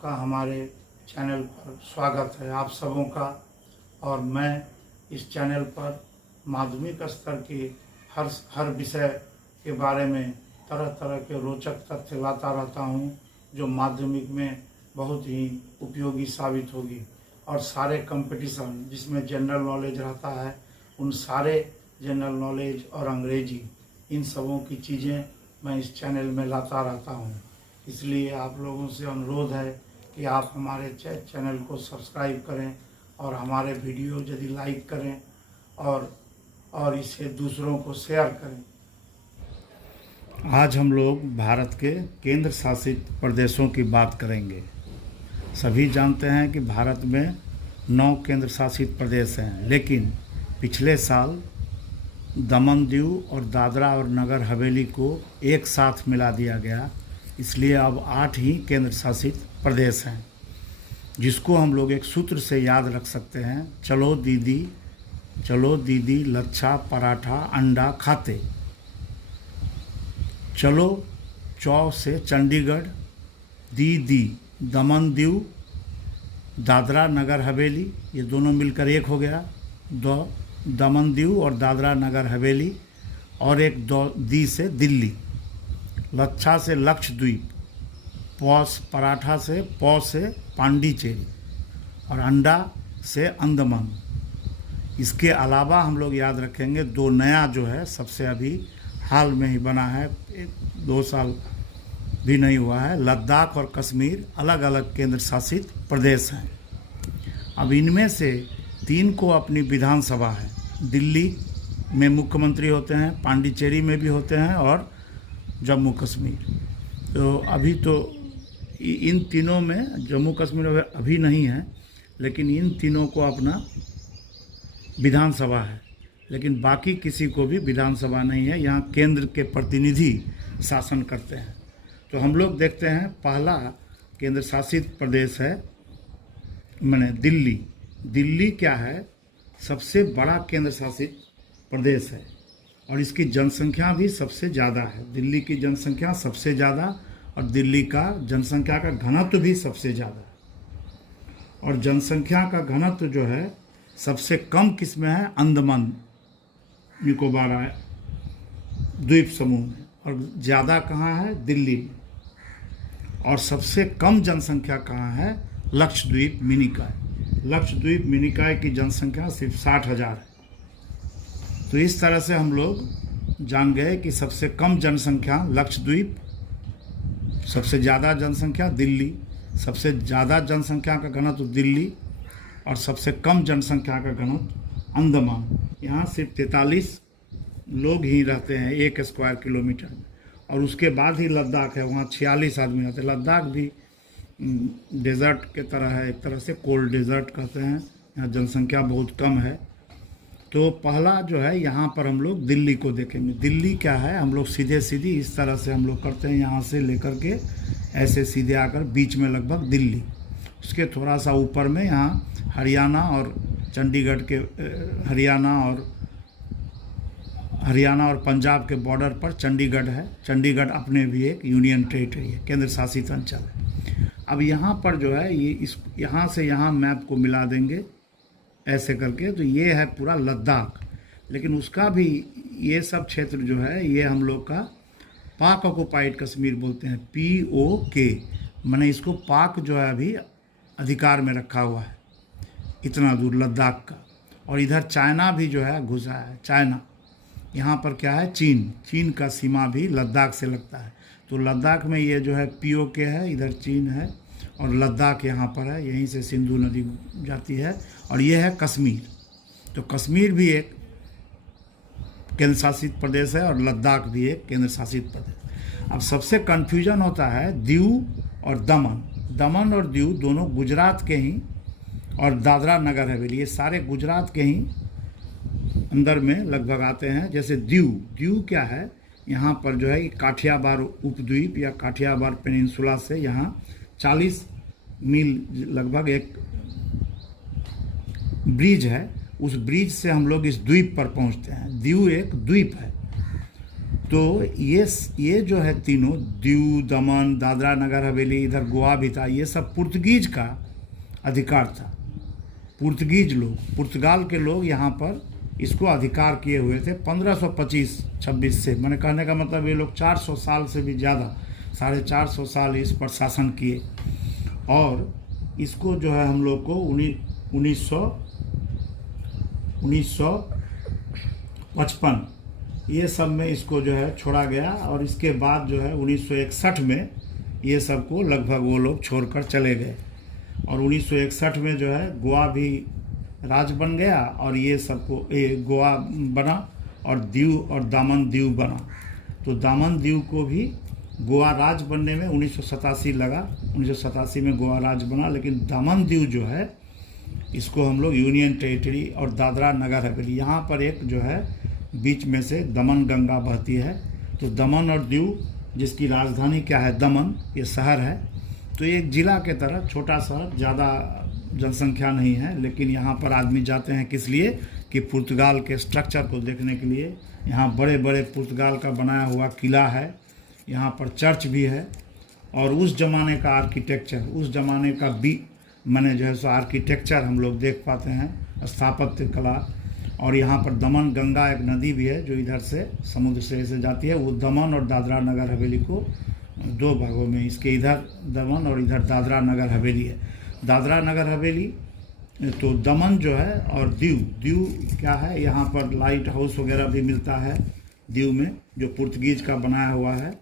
आपका हमारे चैनल पर स्वागत है आप सबों का। और मैं इस चैनल पर माध्यमिक स्तर के हर विषय के बारे में तरह तरह के रोचक तथ्य लाता रहता हूं, जो माध्यमिक में बहुत ही उपयोगी साबित होगी। और सारे कंपटीशन जिसमें जनरल नॉलेज रहता है, उन सारे जनरल नॉलेज और अंग्रेजी, इन सबों की चीज़ें मैं इस चैनल में लाता रहता हूं। इसलिए आप लोगों से अनुरोध है कि आप हमारे चैनल को सब्सक्राइब करें और हमारे वीडियो यदि लाइक करें और इसे दूसरों को शेयर करें। आज हम लोग भारत के केंद्र शासित प्रदेशों की बात करेंगे। सभी जानते हैं कि भारत में 9 केंद्र शासित प्रदेश हैं, लेकिन पिछले साल दमन दीव और दादरा और नगर हवेली को एक साथ मिला दिया गया, इसलिए अब 8 ही केंद्र शासित प्रदेश हैं, जिसको हम लोग एक सूत्र से याद रख सकते हैं। चलो दीदी लच्छा पराठा अंडा खाते। चलो चौ से चंडीगढ़, दीदी दमन दीव दादरा नगर हवेली, ये दोनों मिलकर एक हो गया। दमन दीव और दादरा नगर हवेली, और एक दी से दिल्ली। लच्छा से लक्षद्वीप, पराठा से से पांडिचेरी, और अंडा से अंडमान। इसके अलावा हम लोग याद रखेंगे 2 नया जो है, सबसे अभी हाल में ही बना है, 2 साल भी नहीं हुआ है। लद्दाख और कश्मीर अलग अलग केंद्र शासित प्रदेश हैं। अब इनमें से 3 को अपनी विधानसभा है। दिल्ली में मुख्यमंत्री होते हैं, पांडिचेरी में भी होते हैं, और जम्मू कश्मीर। तो अभी तो इन तीनों में जम्मू कश्मीर अभी नहीं है, लेकिन इन तीनों को अपना विधानसभा है। लेकिन बाकी किसी को भी विधानसभा नहीं है। यहाँ केंद्र के प्रतिनिधि शासन करते हैं। तो हम लोग देखते हैं, पहला केंद्र शासित प्रदेश है माने दिल्ली। दिल्ली क्या है? सबसे बड़ा केंद्र शासित प्रदेश है, और इसकी जनसंख्या भी सबसे ज़्यादा है। दिल्ली की जनसंख्या सबसे ज़्यादा, और दिल्ली का जनसंख्या का घनत्व भी सबसे ज़्यादा है। और जनसंख्या का घनत्व जो है सबसे कम किस में है? अंडमान निकोबार द्वीप समूह में। और ज़्यादा कहाँ है? दिल्ली में। और सबसे कम जनसंख्या कहाँ है? लक्षद्वीप मिनिकॉय। लक्षद्वीप मिनिकॉय की जनसंख्या सिर्फ 60,000 है। तो इस तरह से हम लोग जान गए कि सबसे कम जनसंख्या लक्षद्वीप, सबसे ज़्यादा जनसंख्या दिल्ली, सबसे ज़्यादा जनसंख्या का घनत्व दिल्ली, और सबसे कम जनसंख्या का घनत्व अंडमान। यहाँ सिर्फ 43 लोग ही रहते हैं 1 स्क्वायर किलोमीटर में। और उसके बाद ही लद्दाख है, वहाँ 46 आदमी रहते हैं। लद्दाख भी डेजर्ट के तरह है, एक तरह से कोल्ड डेजर्ट कहते हैं। यहाँ जनसंख्या बहुत कम है। तो पहला जो है, यहाँ पर हम लोग दिल्ली को देखेंगे। दिल्ली क्या है? हम लोग सीधी इस तरह से हम लोग करते हैं, यहाँ से लेकर के ऐसे सीधे आकर बीच में लगभग दिल्ली। उसके थोड़ा सा ऊपर में यहाँ हरियाणा और चंडीगढ़ के हरियाणा और पंजाब के बॉर्डर पर चंडीगढ़ है। चंडीगढ़ अपने भी एक यूनियन टेरिटरी है, केंद्र शासित अंचल है। अब यहाँ पर जो है, ये यहाँ से यहाँ मैप को मिला देंगे ऐसे करके, तो ये है पूरा लद्दाख। लेकिन उसका भी ये सब क्षेत्र जो है, ये हम लोग का पाक ऑक्युपाइड कश्मीर बोलते हैं, POK। मैंने इसको पाक जो है अभी अधिकार में रखा हुआ है, इतना दूर लद्दाख का। और इधर चाइना भी जो है घुसा है। चाइना यहाँ पर क्या है? चीन का सीमा भी लद्दाख से लगता है। तो लद्दाख में ये जो है POK है, इधर चीन है, और लद्दाख यहाँ पर है, यहीं से सिंधु नदी जाती है। और ये है कश्मीर। तो कश्मीर भी एक केंद्र शासित प्रदेश है, और लद्दाख भी एक केंद्र शासित प्रदेश। अब सबसे कन्फ्यूजन होता है दीव और दमन। दमन और दीव दोनों गुजरात के ही, और दादरा नगर हवेली ये सारे गुजरात के ही अंदर में लगभग आते हैं। जैसे दीव क्या है? यहाँ पर जो है काठियावाड़ उपद्वीप या काठियावाड़ पेनिनसुला से यहाँ 40 मील लगभग एक ब्रिज है। उस ब्रिज से हम लोग इस द्वीप पर पहुँचते हैं। दीव एक द्वीप है। तो ये जो है तीनों, दीव, दमन, दादरा नगर हवेली, इधर गोवा भी था, ये सब पुर्तगीज का अधिकार था। पुर्तगीज लोग, पुर्तगाल के लोग यहाँ पर इसको अधिकार किए हुए थे 1525-26 से। मैंने कहने का मतलब ये लोग 400 साल से भी ज़्यादा, 450 साल इस पर शासन किए। और इसको जो है हम लोग को 1955 ये सब में इसको जो है छोड़ा गया। और इसके बाद जो है 1961 में ये सबको लगभग वो लोग छोड़कर चले गए। और 1961 में जो है गोवा भी राज्य बन गया और ये सबको गोवा बना, और दीव और दामन दीव बना। तो दामन दीव को भी गोवा राज्य बनने में 1987 लगा, 1987 में गोवा राज्य बना। लेकिन दामन दीव जो है इसको हम लोग यूनियन टेरिटरी, और दादरा नगर हवेली, यहाँ पर एक जो है बीच में से दमन गंगा बहती है। तो दमन और दीव, जिसकी राजधानी क्या है, दमन, ये शहर है। तो ये एक ज़िला के तरह छोटा शहर, ज़्यादा जनसंख्या नहीं है, लेकिन यहाँ पर आदमी जाते हैं किस लिए कि पुर्तगाल के स्ट्रक्चर को देखने के लिए। यहाँ बड़े बड़े पुर्तगाल का बनाया हुआ किला है, यहाँ पर चर्च भी है, और उस ज़माने का आर्किटेक्चर, उस ज़माने का माने जो है सो आर्किटेक्चर हम लोग देख पाते हैं, स्थापत्य कला। और यहाँ पर दमन गंगा एक नदी भी है जो इधर से समुद्र से जाती है। वो दमन और दादरा नगर हवेली को दो भागों में, इसके इधर दमन और इधर दादरा नगर हवेली है। दादरा नगर हवेली, तो दमन जो है, और दीव क्या है, यहाँ पर लाइट हाउस वगैरह भी मिलता है दीव में, जो पुर्तगीज का बनाया हुआ है।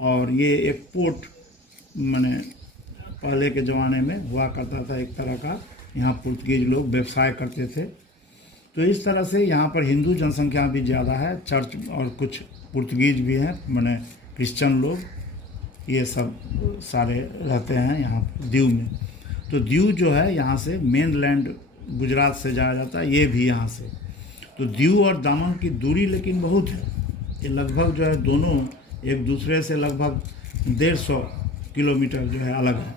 और ये एक पोर्ट माने पहले के ज़माने में हुआ करता था एक तरह का, यहाँ पुर्तगीज लोग व्यवसाय करते थे। तो इस तरह से यहाँ पर हिंदू जनसंख्या भी ज़्यादा है, चर्च और कुछ पुर्तगीज भी हैं, माने क्रिश्चियन लोग, ये सब सारे रहते हैं यहाँ दीव में। तो दीव जो है यहाँ से मेन लैंड गुजरात से जाया जाता है, ये भी यहाँ से। तो दीव और दामन की दूरी लेकिन बहुत है, ये लगभग जो है दोनों एक दूसरे से लगभग 150 किलोमीटर जो है अलग है,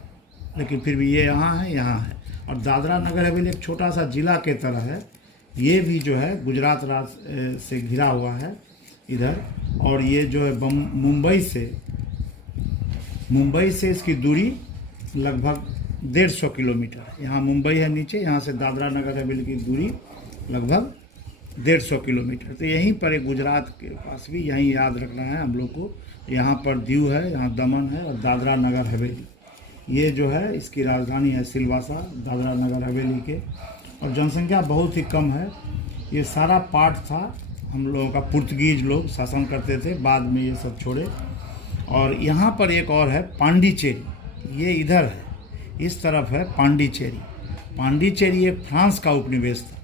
लेकिन फिर भी ये यहाँ है, यहाँ है। और दादरा नगर हवेली एक छोटा सा जिला के तरह है, ये भी जो है गुजरात राज्य से घिरा हुआ है इधर। और ये जो है मुंबई से इसकी दूरी लगभग 150 किलोमीटर। यहाँ मुंबई है नीचे, यहाँ से दादरा नगर हवेली की दूरी लगभग 150 किलोमीटर। तो यहीं पर एक गुजरात के पास भी, यहीं याद रखना है हम लोग को। यहाँ पर दीव है, यहाँ दमन है, और दादरा नगर हवेली ये जो है इसकी राजधानी है सिलवासा, दादरा नगर हवेली के। और जनसंख्या बहुत ही कम है। ये सारा पार्ट था हम लोगों का, पुर्तगीज लोग शासन करते थे, बाद में ये सब छोड़े। और यहाँ पर एक और है पांडिचेरी, ये इधर है, इस तरफ है पांडिचेरी। पांडिचेरी एक फ्रांस का उपनिवेश था,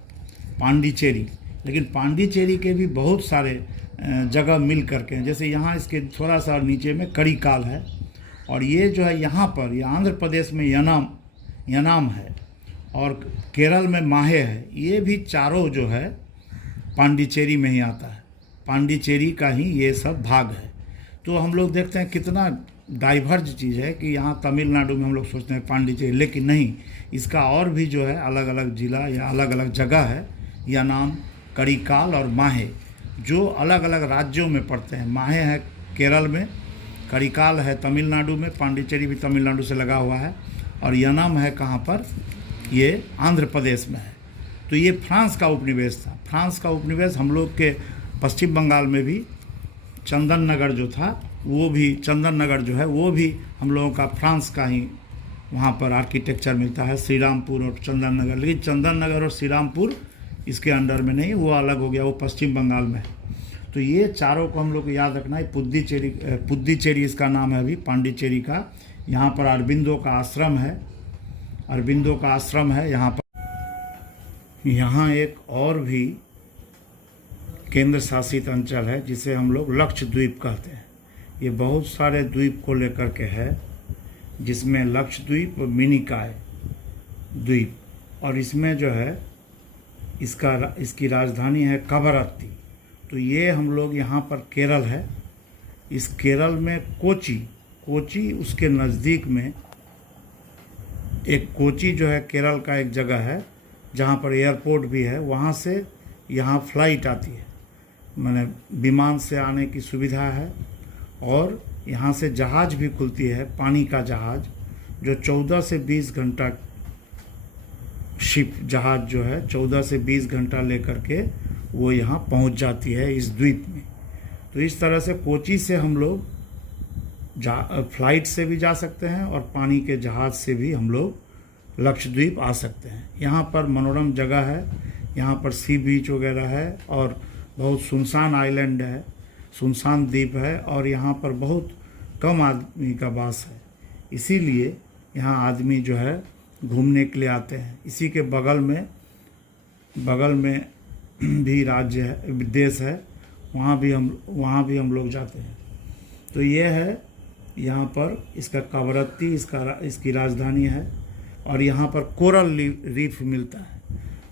पांडिचेरी। लेकिन पांडिचेरी के भी बहुत सारे जगह मिल करके हैं, जैसे यहाँ इसके थोड़ा सा नीचे में कड़ीकाल है, और ये जो है यहाँ पर, ये आंध्र प्रदेश में यनाम है, और केरल में माहे है। ये भी चारों जो है पांडिचेरी में ही आता है, पांडिचेरी का ही ये सब भाग है। तो हम लोग देखते हैं कितना डाइवर्ज चीज़ है कि यहाँ तमिलनाडु में हम लोग सोचते हैं पांडिचेरी, लेकिन नहीं, इसका और भी जो है अलग अलग जिला या अलग अलग जगह है, यनाम, कड़ीकाल और माहे, जो अलग अलग राज्यों में पड़ते हैं। माहे है केरल में, कड़ीकाल है तमिलनाडु में, पांडिचेरी भी तमिलनाडु से लगा हुआ है, और यनाम है कहाँ पर, ये आंध्र प्रदेश में है। तो ये फ्रांस का उपनिवेश था। फ्रांस का उपनिवेश हम लोग के पश्चिम बंगाल में भी चंदन नगर जो था, वो भी चंदन नगर जो है वो भी हम लोगों का फ्रांस का ही, वहाँ पर आर्किटेक्चर मिलता है, श्री रामपुर और चंदन नगर। लेकिन चंदन नगर और श्री रामपुर इसके अंडर में नहीं, वो अलग हो गया, वो पश्चिम बंगाल में है। तो ये चारों को हम लोग को याद रखना है। पुद्दीचेरी इसका नाम है अभी, पांडिचेरी का। यहाँ पर अरबिंदो का आश्रम है, अरबिंदो का आश्रम है यहाँ पर। यहाँ एक और भी केंद्र शासित अंचल है जिसे हम लोग लक्षद्वीप कहते हैं। ये बहुत सारे द्वीप को लेकर के है, जिसमें लक्षद्वीप और मिनिकॉय द्वीप, और इसमें जो है इसकी राजधानी है कवरत्ती। तो ये हम लोग यहाँ पर केरल है, इस केरल में कोची उसके नज़दीक में एक कोची जो है केरल का एक जगह है जहाँ पर एयरपोर्ट भी है, वहाँ से यहाँ फ्लाइट आती है। माने विमान से आने की सुविधा है, और यहाँ से जहाज़ भी खुलती है, पानी का जहाज़, जो 14 से 20 घंटा शिप जहाज़ जो है 14 से 20 घंटा लेकर के वो यहाँ पहुँच जाती है इस द्वीप में। तो इस तरह से कोची से हम लोग फ्लाइट से भी जा सकते हैं और पानी के जहाज़ से भी हम लोग लक्षद्वीप आ सकते हैं। यहाँ पर मनोरम जगह है, यहाँ पर सी बीच वगैरह है, और बहुत सुनसान आइलैंड है, सुनसान द्वीप है, और यहाँ पर बहुत कम आदमी का वास है, इसीलिए यहाँ आदमी जो है घूमने के लिए आते हैं। इसी के बगल में भी राज्य है, देश है, वहाँ भी हम लोग जाते हैं। तो ये है यहाँ पर इसका कवरत्ती इसकी राजधानी है, और यहाँ पर कोरल रीफ मिलता है,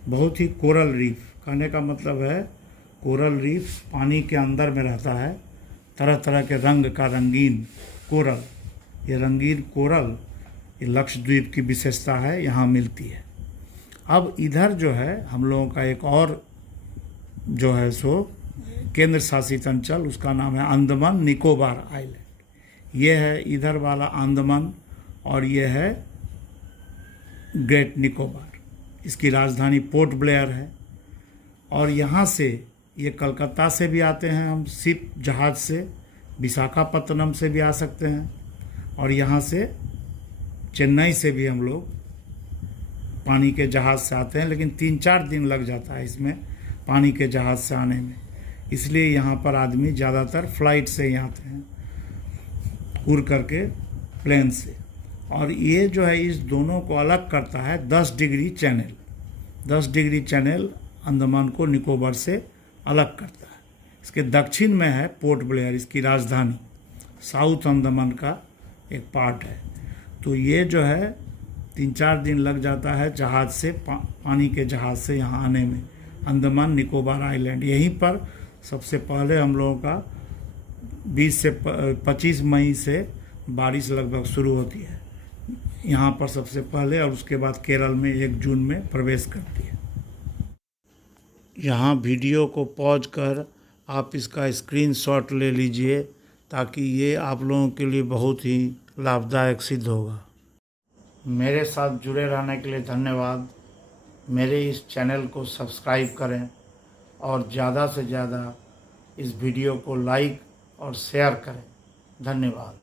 बहुत ही कोरल रीफ। कहने का मतलब है कोरल रीफ पानी के अंदर में रहता है, तरह तरह के रंग का रंगीन कोरल। ये रंगीन कोरल ये लक्षद्वीप की विशेषता है, यहाँ मिलती है। अब इधर जो है हम लोगों का एक और जो है सो केंद्र शासित अंचल, उसका नाम है अंडमान निकोबार आइलैंड। ये है इधर वाला अंडमान, और ये है ग्रेट निकोबार। इसकी राजधानी पोर्ट ब्लेयर है, और यहाँ से ये कलकत्ता से भी आते हैं हम शिप जहाज़ से, विशाखापत्तनम से भी आ सकते हैं, और यहाँ से चेन्नई से भी हम लोग पानी के जहाज़ से आते हैं, लेकिन 3-4 दिन लग जाता है इसमें पानी के जहाज़ से आने में। इसलिए यहाँ पर आदमी ज़्यादातर फ्लाइट से ही आते हैं, उड़ करके प्लेन से। और ये जो है इस दोनों को अलग करता है 10 degree channel. 10 degree channel Andaman को निकोबार से अलग करता है। इसके दक्षिण में है पोर्ट ब्लेयर, इसकी राजधानी, साउथ अंडमान का एक पार्ट है। तो ये जो है 3-4 दिन लग जाता है जहाज़ से, पानी के जहाज़ से यहाँ आने में, अंडमान निकोबार आइलैंड। यहीं पर सबसे पहले हम लोगों का 20 से 25 मई से बारिश लगभग शुरू होती है यहाँ पर सबसे पहले, और उसके बाद केरल में 1 जून में प्रवेश करती है। यहाँ वीडियो को पॉज कर आप इसका स्क्रीनशॉट ले लीजिए, ताकि ये आप लोगों के लिए बहुत ही लाभदायक सिद्ध होगा। मेरे साथ जुड़े रहने के लिए धन्यवाद। मेरे इस चैनल को सब्सक्राइब करें, और ज़्यादा से ज़्यादा इस वीडियो को लाइक और शेयर करें। धन्यवाद।